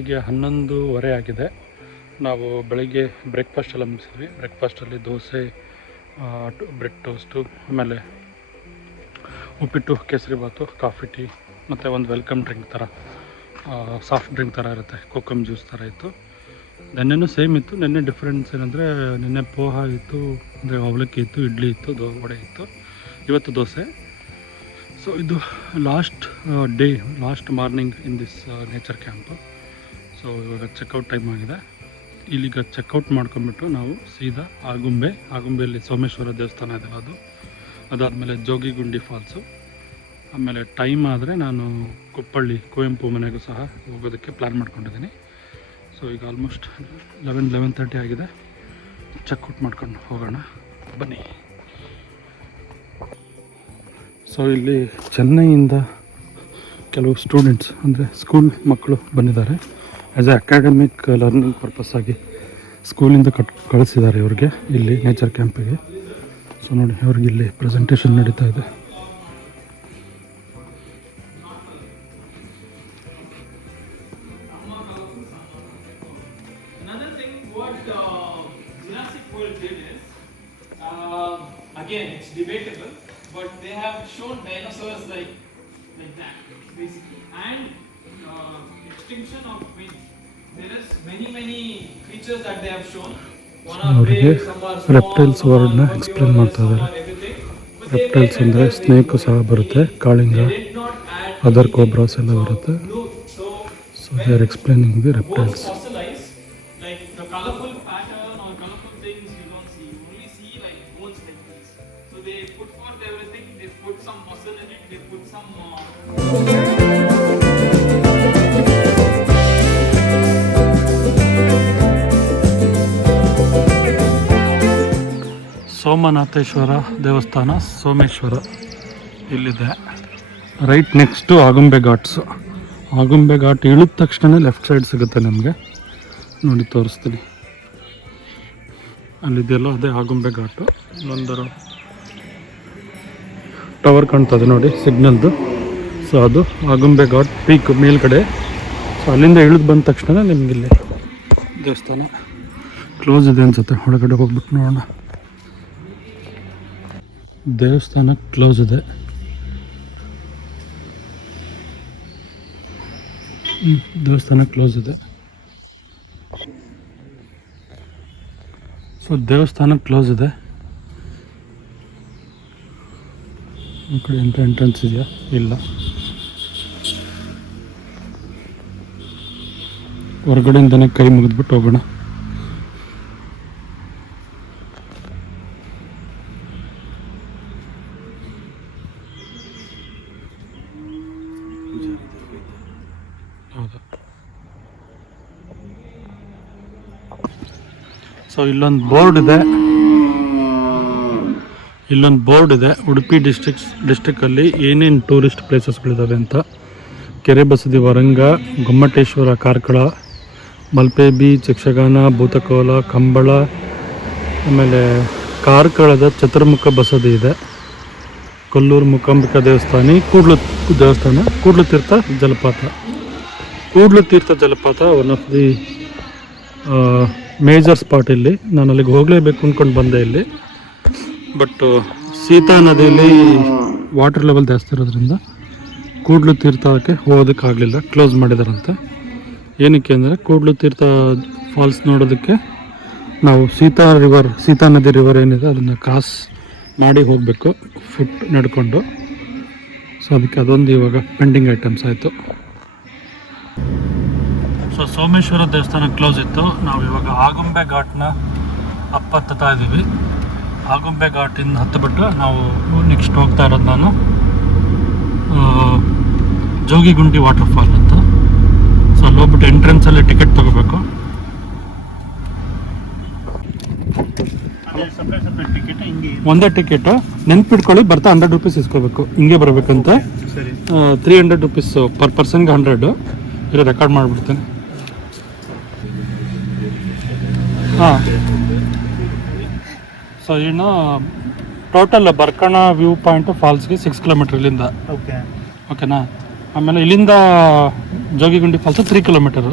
ಬೆಳಗ್ಗೆ 11:30 ಆಗಿದೆ. ನಾವು ಬೆಳಗ್ಗೆ ಬ್ರೇಕ್ಫಾಸ್ಟ್ ಎಲ್ಲ ಮುಗಿಸಿದ್ವಿ. ಬ್ರೇಕ್ಫಾಸ್ಟಲ್ಲಿ ದೋಸೆ, ಬ್ರೆಡ್ ಟೋಸ್ಟು, ಆಮೇಲೆ ಉಪ್ಪಿಟ್ಟು, ಕೇಸರಿಬಾತು, ಕಾಫಿ, ಟೀ ಮತ್ತು ಒಂದು ವೆಲ್ಕಮ್ ಡ್ರಿಂಕ್ ಥರ, ಸಾಫ್ಟ್ ಡ್ರಿಂಕ್ ಥರ ಇರುತ್ತೆ, ಕೋಕಮ್ ಜ್ಯೂಸ್ ಥರ ಇತ್ತು. ನೆನ್ನೆನೂ ಸೇಮ್ ಇತ್ತು. ನೆನ್ನೆ ಡಿಫ್ರೆನ್ಸ್ ಏನಂದರೆ ನೆನ್ನೆ ಪೋಹ ಇತ್ತು, ಅಂದರೆ ಅವಲಕ್ಕಿ ಇತ್ತು, ಇಡ್ಲಿ ಇತ್ತು, ವಡೆ ಇತ್ತು. ಇವತ್ತು ದೋಸೆ. ಸೊ ಇದು last morning in this nature camp. So ಇವಾಗ ಚೆಕ್ಔಟ್ ಟೈಮ್ ಆಗಿದೆ. ಇಲ್ಲಿಗ ಚೆಕ್ಔಟ್ ಮಾಡ್ಕೊಂಬಿಟ್ಟು ನಾವು ಸೀದಾ ಆಗುಂಬೆಯಲ್ಲಿ ಸೋಮೇಶ್ವರ ದೇವಸ್ಥಾನ ಇದೆ, ಅದಾದಮೇಲೆ ಜೋಗಿಗುಂಡಿ ಫಾಲ್ಸು, ಆಮೇಲೆ ಟೈಮ್ ಆದರೆ ನಾನು ಕುಪ್ಪಳ್ಳಿ ಕುವೆಂಪು ಮನೆಗೂ ಸಹ ಹೋಗೋದಕ್ಕೆ ಪ್ಲ್ಯಾನ್ ಮಾಡ್ಕೊಂಡಿದ್ದೀನಿ. ಸೊ ಈಗ ಆಲ್ಮೋಸ್ಟ್ 11:30 ಆಗಿದೆ. ಚೆಕ್ಔಟ್ ಮಾಡ್ಕೊಂಡು ಹೋಗೋಣ ಬನ್ನಿ. ಸೊ ಇಲ್ಲಿ ಚೆನ್ನೈಯಿಂದ ಕೆಲವು ಸ್ಟೂಡೆಂಟ್ಸ್, ಅಂದರೆ ಸ್ಕೂಲ್ ಮಕ್ಕಳು ಬಂದಿದ್ದಾರೆ. As A academic learning purpose ಆಗಿ ಸ್ಕೂಲಿಂದ ಕಳಿಸಿದ್ದಾರೆ ಇವ್ರಿಗೆ ಇಲ್ಲಿ ನೇಚರ್ ಕ್ಯಾಂಪಿಗೆ. ಸೊ ನೋಡಿ, ಅವ್ರಿಗೆ ಇಲ್ಲಿ ಪ್ರೆಸೆಂಟೇಷನ್ ನಡೀತಾ ಇದೆ. Again, it's debatable, but they have shown dinosaurs like that, basically, and extinction of which there is many creatures that they have shown. One are brave, some are small, reptiles ವರ್ಡ್ನ explain ಮಾಡ್ತಾ ಇದ್ದಾರೆ. Reptiles ಅಂದರೆ snake ಸಹ ಬರುತ್ತೆ, ಕಾಳಿಂಗ, other cobras ಎಲ್ಲ ಬರುತ್ತೆ. So they are explaining the reptiles. Somanatheshwara ದೇವಸ್ಥಾನ, ಸೋಮೇಶ್ವರ ಇಲ್ಲಿದೆ. Right next Agumbe ghats. ಆಗುಂಬೆ ಘಾಟ್ ಇಳಿದ ತಕ್ಷಣ ಲೆಫ್ಟ್ ಸೈಡ್ ಸಿಗುತ್ತೆ ನಮಗೆ. ನೋಡಿ ತೋರಿಸ್ತೀನಿ, ಅಲ್ಲಿದೆಯಲ್ಲ ಅದೇ ಆಗುಂಬೆ ಘಾಟು. ಇನ್ನೊಂದರ ಟವರ್ ಕಾಣ್ತದೆ ನೋಡಿ, ಸಿಗ್ನಲ್ದು. ಸೊ ಅದು ಆಗುಂಬೆ ಘಾಟ್ ಪೀಕ್ ಮೇಲ್ಗಡೆ. ಸೊ ಅಲ್ಲಿಂದ ಇಳಿದು ಬಂದ ತಕ್ಷಣ ನಿಮಗಿಲ್ಲಿ ದೇವಸ್ಥಾನ. ಕ್ಲೋಸ್ ಇದೆ ಅನಿಸುತ್ತೆ, ಒಳಗಡೆ ಹೋಗ್ಬಿಟ್ಟು ನೋಡೋಣ. ದೇವಸ್ಥಾನ ಕ್ಲೋಸ್ ಇದೆ. ದೇವಸ್ಥಾನ ಕ್ಲೋಸ್ ಇದೆ. ಸೊ ದೇವಸ್ಥಾನ ಕ್ಲೋಸ್ ಇದೆ. ಈ ಕಡೆ ಎಂಟ್ರೆನ್ಸ್ ಇದೆಯಾ? ಇಲ್ಲ. ಹೊರಗಡೆಯಿಂದನೇ ಕೈ ಮುಗಿದ್ಬಿಟ್ಟು ಹೋಗೋಣ. ಹೌದು. ಸೊ ಇಲ್ಲೊಂದು ಬೋರ್ಡ್ ಇದೆ, ಉಡುಪಿ ಡಿಸ್ಟಿಕ್ಕಲ್ಲಿ ಏನೇನು ಟೂರಿಸ್ಟ್ ಪ್ಲೇಸಸ್ಗಳಿದ್ದಾವೆ ಅಂತ. ಕೆರೆ ಬಸದಿ, ವರಂಗ, ಗೊಮ್ಮಟೇಶ್ವರ, ಕಾರ್ಕಳ, ಮಲ್ಪೆ ಬೀಚ್, ಯಕ್ಷಗಾನ, ಭೂತಕೋಲ, ಕಂಬಳ, ಆಮೇಲೆ ಕಾರ್ಕಳದ ಚತುರ್ಮುಖ ಬಸದಿ ಇದೆ, ಕೊಲ್ಲೂರು ಮೂಕಾಂಬಿಕಾ ದೇವಸ್ಥಾನ, ಕೂಡ್ಲು ತೀರ್ಥ ಜಲಪಾತ one of the major spot ಇಲ್ಲಿ. ನಾನು ಅಲ್ಲಿಗೆ ಹೋಗಲೇಬೇಕು ಅಂದ್ಕೊಂಡು ಬಂದೆ ಇಲ್ಲಿ. ಬಟ್ ಸೀತಾ ನದಿಯಲ್ಲಿ ವಾಟರ್ ಲೆವೆಲ್ ಜಾಸ್ತಿ ಇರೋದ್ರಿಂದ ಕೂಡ್ಲು ತೀರ್ಥಕ್ಕೆ ಹೋಗೋದಕ್ಕಾಗಲಿಲ್ಲ, ಕ್ಲೋಸ್ ಮಾಡಿದಾರಂತೆ. ಏನಕ್ಕೆ ಅಂದರೆ ಕೂಡ್ಲು ತೀರ್ಥ ಫಾಲ್ಸ್ ನೋಡೋದಕ್ಕೆ ನಾವು ಸೀತಾ ನದಿ ರಿವರ್ ಏನಿದೆ ಅದನ್ನು ಕ್ರಾಸ್ ಮಾಡಿ ಹೋಗಬೇಕು, ಫುಟ್ ನಡ್ಕೊಂಡು. ಸೊ ಅದಕ್ಕೆ ಅದೊಂದು ಇವಾಗ ಪೆಂಡಿಂಗ್ ಐಟಮ್ಸ್ ಆಯಿತು. ಸೊ ಸೋಮೇಶ್ವರ ದೇವಸ್ಥಾನ ಕ್ಲೋಸ್ ಇತ್ತು. ನಾವು ಇವಾಗ ಆಗುಂಬೆ ಘಾಟ್ನ ಹತ್ತುತ್ತಾ ಇದ್ದೀವಿ. ಆಗುಂಬೆ ಘಾಟಿಂದ ಹತ್ತುಬಿಟ್ಟು ನಾವು ನೆಕ್ಸ್ಟ್ ಹೋಗ್ತಾ ಇರೋದು ನಾನು ಜೋಗಿಗುಂಡಿ ವಾಟರ್ ಫಾಲ್ ಅಂತ. ಸೊ ಅಲ್ಲಿ ಹೋಗ್ಬಿಟ್ಟು ಎಂಟ್ರೆನ್ಸಲ್ಲಿ ಟಿಕೆಟ್ ತೊಗೋಬೇಕು. ಒಂದೇ ಟಿಕೆಟ್ ನೆನ್ಪಿಟ್ಕೊಳ್ಳಿ, ಬರ್ತಾ 100 ರೂಪೀಸ್ ಇಸ್ಕೋಬೇಕು. ಹಿಂಗೆ ಬರಬೇಕಂತ. 300 ರೂಪೀಸ್ ಪರ್ ಪರ್ಸನ್ಗೆ 100. ಇಲ್ಲ ರೆಕಾರ್ಡ್ ಮಾಡಿಬಿಡ್ತೇನೆ. ಹಾಂ. ಸೊ ಇನ್ನು ಟೋಟಲ್ ಬರ್ಕಣ ವ್ಯೂ ಪಾಯಿಂಟ್ ಫಾಲ್ಸ್ಗೆ 6 ಕಿಲೋಮೀಟರ್ ಇಲ್ಲಿಂದ. ಓಕೆನಾ? ಆಮೇಲೆ ಇಲ್ಲಿಂದ ಜೋಗಿಗುಂಡಿ ಫಾಲ್ಸ್ 3 ಕಿಲೋಮೀಟರು.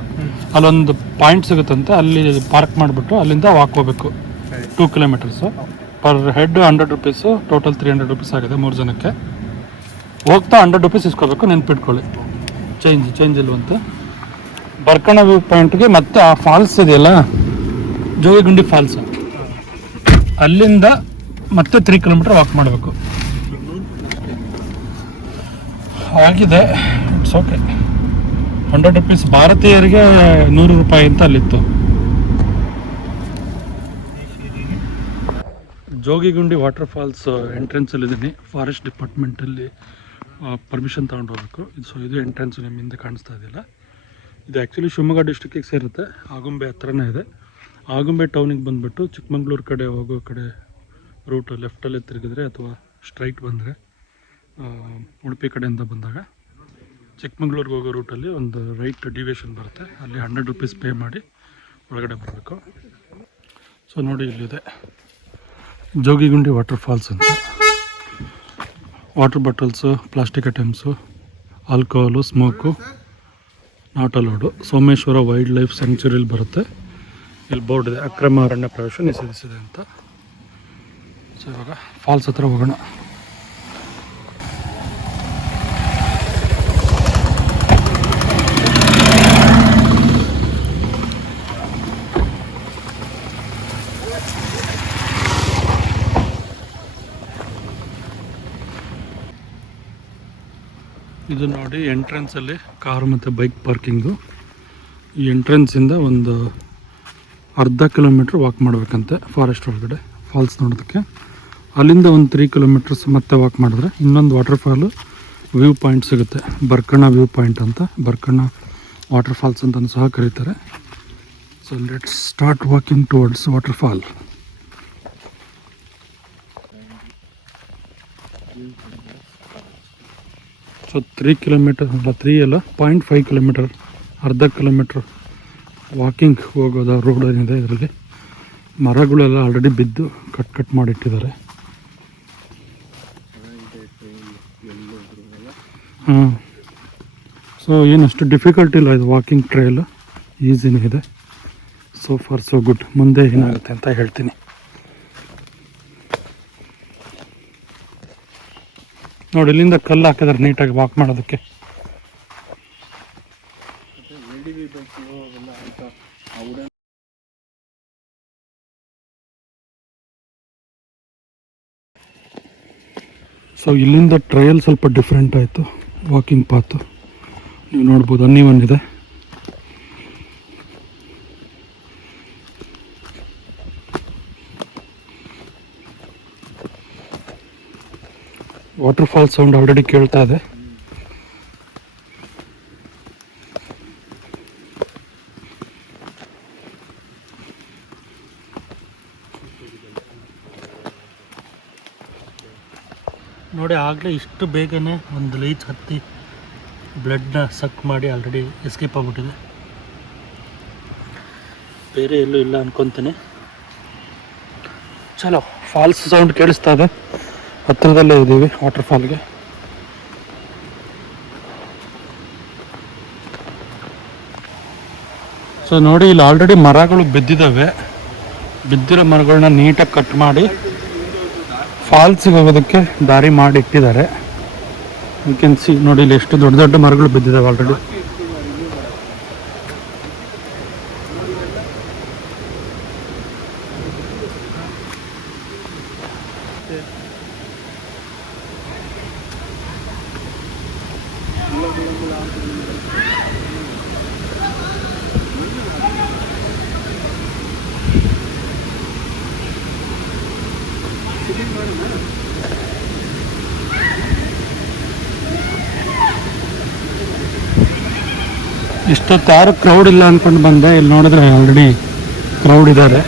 ಅಲ್ಲೊಂದು ಪಾಯಿಂಟ್ ಸಿಗುತ್ತಂತೆ, ಅಲ್ಲಿ ಪಾರ್ಕ್ ಮಾಡಿಬಿಟ್ಟು ಅಲ್ಲಿಂದ ವಾಕ್ ಹೋಗ್ಬೇಕು 2 kilometres. Per head 100 rupees, total 300 rupees ಆಗಿದೆ 3 ಜನಕ್ಕೆ. ಹೋಗ್ತಾ 100 ರುಪೀಸ್ ಇಸ್ಕೋಬೇಕು, ನೆನ್ಪಿಟ್ಕೊಳ್ಳಿ. ಚೇಂಜ್ ಇಲ್ವಂತೆ. ಬರ್ಕಣ ವ್ಯೂ ಪಾಯಿಂಟ್ಗೆ ಮತ್ತೆ ಆ ಫಾಲ್ಸ್ ಇದೆಯಲ್ಲ, ಜೋಗಿಗುಂಡಿ ಫಾಲ್ಸ್, ಅಲ್ಲಿಂದ ಮತ್ತೆ 3 ಕಿಲೋಮೀಟರ್ ವಾಕ್ ಮಾಡಬೇಕು. ಆಗಿದೆ, ಇಟ್ಸ್ ಓಕೆ. 100 ರುಪೀಸ್ ಭಾರತೀಯರಿಗೆ 100 ರೂಪಾಯಿ ಅಂತ ಅಲ್ಲಿತ್ತು. ಜೋಗಿಗುಂಡಿ ವಾಟರ್ ಫಾಲ್ಸ್ ಎಂಟ್ರೆನ್ಸಲ್ಲಿದ್ದೀನಿ. ಫಾರೆಸ್ಟ್ ಡಿಪಾರ್ಟ್ಮೆಂಟಲ್ಲಿ ಪರ್ಮಿಷನ್ ತೊಗೊಂಡು ಹೋಗ್ಬೇಕು. ಇದು ಎಂಟ್ರೆನ್ಸ್ ನಿಮ್ಮ ಹಿಂದೆ ಕಾಣಿಸ್ತಾ ಇದೆಯಲ್ಲ, ಇದು ಆ್ಯಕ್ಚುಲಿ ಶಿವಮೊಗ್ಗ ಡಿಸ್ಟ್ರಿಕ್ಕಿಗೆ ಸೇರುತ್ತೆ. ಆಗುಂಬೆ ಹತ್ರನೇ ಇದೆ. ಆಗುಂಬೆ ಟೌನಿಗೆ ಬಂದುಬಿಟ್ಟು ಚಿಕ್ಕಮಂಗ್ಳೂರು ಕಡೆ ಹೋಗೋ ಕಡೆ ರೂಟು ಲೆಫ್ಟಲ್ಲೇ ತಿರುಗಿದ್ರೆ ಅಥವಾ ಸ್ಟ್ರೈಟ್ ಬಂದರೆ, ಉಡುಪಿ ಕಡೆಯಿಂದ ಬಂದಾಗ ಚಿಕ್ಕಮಂಗ್ಳೂರಿಗೆ ಹೋಗೋ ರೂಟಲ್ಲಿ ಒಂದು ರೈಟ್ ಡಿವಿಯೇಷನ್ ಬರುತ್ತೆ. ಅಲ್ಲಿ 100 ರುಪೀಸ್ ಪೇ ಮಾಡಿ ಒಳಗಡೆ ಬರಬೇಕು. ಸೊ ನೋಡಿ, ಇಲ್ಲಿದೆ ಜೋಗಿಗುಂಡಿ ವಾಟರ್ ಫಾಲ್ಸ್ ಅಂತ. Water bottles, plastic items, alcohol, smoke not allowed. Someshwara wildlife ಸ್ಯಾಂಕ್ಚುರಿಲಿ ಬರುತ್ತೆ. ಇಲ್ಲಿ ಬೋರ್ಡ್ ಇದೆ, ಅಕ್ರಮ ಅರಣ್ಯ ಪ್ರವೇಶ ನಿಷೇಧಿಸಿದೆ ಅಂತ. ಸೊ ಇವಾಗ ಫಾಲ್ಸ್ ಹತ್ರ ಹೋಗೋಣ. ಇದು ನೋಡಿ ಎಂಟ್ರೆನ್ಸಲ್ಲಿ ಕಾರು ಮತ್ತು ಬೈಕ್ ಪಾರ್ಕಿಂಗು. ಈ ಎಂಟ್ರೆನ್ಸಿಂದ ಒಂದು ಅರ್ಧ ಕಿಲೋಮೀಟ್ರ್ ವಾಕ್ ಮಾಡಬೇಕಂತೆ ಫಾರೆಸ್ಟ್ ಒಳಗಡೆ ಫಾಲ್ಸ್ ನೋಡೋದಕ್ಕೆ. ಅಲ್ಲಿಂದ ಒಂದು 3 ಕಿಲೋಮೀಟರ್ಸ್ ಮತ್ತೆ ವಾಕ್ ಮಾಡಿದ್ರೆ ಇನ್ನೊಂದು ವಾಟರ್ ಫಾಲು ವ್ಯೂ ಪಾಯಿಂಟ್ ಸಿಗುತ್ತೆ. ಬರ್ಕಣ ವ್ಯೂ ಪಾಯಿಂಟ್ ಅಂತ, ಬರ್ಕಣ ವಾಟರ್ ಫಾಲ್ಸ್ ಅಂತಲೂ ಸಹ ಕರೀತಾರೆ. So let's start walking towards water fall. So 3 kilometre ಅಲ್ಲ, 0.5 ಕಿಲೋಮೀಟರ್, ಅರ್ಧ ಕಿಲೋಮೀಟ್ರ್ ವಾಕಿಂಗ್ ಹೋಗೋದ ರೋಡ್ ಏನಿದೆ. ಇದರಲ್ಲಿ ಮರಗಳೆಲ್ಲ ಆಲ್ರೆಡಿ ಬಿದ್ದು ಕಟ್ ಮಾಡಿಟ್ಟಿದ್ದಾರೆ. ಹಾಂ, ಸೊ ಏನಷ್ಟು ಡಿಫಿಕಲ್ಟ್ ಇಲ್ಲ, ಇದು ವಾಕಿಂಗ್ ಟ್ರೈಲ್ ಈಸಿನೇ ಇದೆ. So for so good. ಮುಂದೆ ಏನಾಗುತ್ತೆ ಅಂತ ಹೇಳ್ತೀನಿ. ನೋಡಿ, ಇಲ್ಲಿಂದ ಕಲ್ಲು ಹಾಕಿದ್ದಾರೆ ನೀಟಾಗಿ ವಾಕ್ ಮಾಡೋದಕ್ಕೆ. ಸೊ ಇಲ್ಲಿಂದ ಟ್ರಯಲ್ ಸ್ವಲ್ಪ ಡಿಫ್ರೆಂಟ್ ಆಯಿತು. ವಾಕಿಂಗ್ ಪಾತು ನೀವು ನೋಡ್ಬೋದು, ಅನ್ನೀವನ್ ಇದೆ. ವಾಟರ್ ಫಾಲ್ಸ್ ಸೌಂಡ್ ಆಲ್ರೆಡಿ ಕೇಳ್ತಾ ಇದೆ. ನೋಡಿ, ಆಗಲೇ ಇಷ್ಟು ಬೇಗನೆ ಒಂದು ಲೀಚ್ ಹತ್ತಿ ಬ್ಲಡ್ನ ಸಕ್ ಮಾಡಿ ಆಲ್ರೆಡಿ ಎಸ್ಕೇಪ್ ಆಗಿಬಿಟ್ಟಿದೆ. ಬೇರೆ ಎಲ್ಲೂ ಇಲ್ಲ ಅನ್ಕೊತೀನಿ. ಚಲೋ, ಫಾಲ್ಸ್ ಸೌಂಡ್ ಕೇಳಿಸ್ತಾ ಇದೆ. ಹತ್ತಿರದಲ್ಲೇ ಇದ್ದೀವಿ ವಾಟರ್ ಫಾಲ್ಗೆ. ಸೊ ನೋಡಿ, ಇಲ್ಲಿ ಆಲ್ರೆಡಿ ಮರಗಳು ಬಿದ್ದಿದ್ದಾವೆ. ಬಿದ್ದಿರೋ ಮರಗಳನ್ನ ನೀಟಾಗಿ ಕಟ್ ಮಾಡಿ ಫಾಲ್ಸಿಗೆ ಹೋಗೋದಕ್ಕೆ ದಾರಿ ಮಾಡಿ ಇಟ್ಟಿದ್ದಾರೆ. ಯು ಕ್ಯಾನ್ ಸಿ, ನೋಡಿ ಇಲ್ಲಿ ಎಷ್ಟು ದೊಡ್ಡ ದೊಡ್ಡ ಮರಗಳು ಬಿದ್ದಿದ್ದಾವೆ ಆಲ್ರೆಡಿ. ಇಷ್ಟೊತ್ತು ಯಾರು ಕ್ರೌಡ್ ಇಲ್ಲ ಅಂದ್ಕೊಂಡು ಬಂದೆ. ಇಲ್ಲಿ ನೋಡಿದ್ರೆ ಆಲ್ರೆಡಿ ಕ್ರೌಡ್ ಇದ್ದಾರೆ.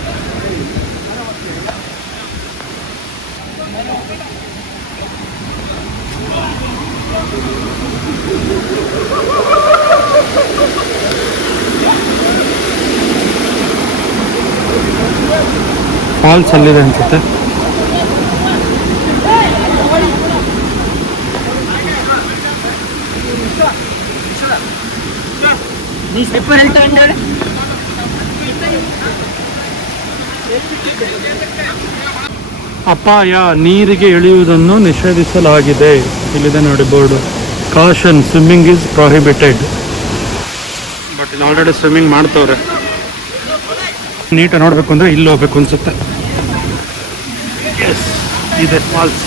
ಫಾಲ್ಸ್ ಅಲ್ಲಿದೆ ಅನ್ಸುತ್ತೆ. నీ స్లిప్పర్ ఎంత అంటాడు? ಅಪಾಯ, ನೀರಿಗೆ ಇಳಿಯುವುದನ್ನು ನಿಷೇಧಿಸಲಾಗಿದೆ. ಇಲ್ಲಿದೆ ನೋಡಿ board, caution, swimming is prohibited. But ಇಲ್ಲಿ ಆಲ್ರೆಡಿ ಸ್ವಿಮ್ಮಿಂಗ್ ಮಾಡ್ತವ್ರೆ. ನೀಟಾಗಿ ನೋಡಬೇಕು ಅಂದರೆ ಇಲ್ಲಿ ಹೋಗ್ಬೇಕು ಅನ್ಸುತ್ತೆ. ಎಸ್, ಇದೆ ಫಾಲ್ಸ್.